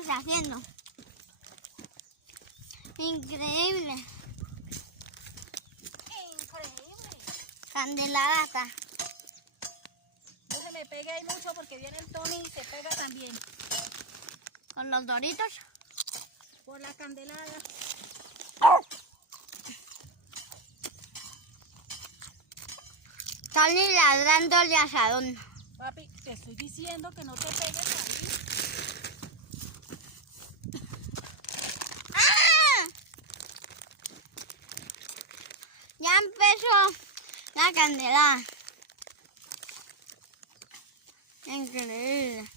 estamos haciendo. Increíble. Increíble. Candelada. No se me pegue ahí mucho porque viene el Tony y se pega también. Con los doritos. Por la candelada. Tony ladrándole asadón. Papi, te estoy diciendo que no te pegues ahí. ¡Ah! Ya empezó la candela. Increíble.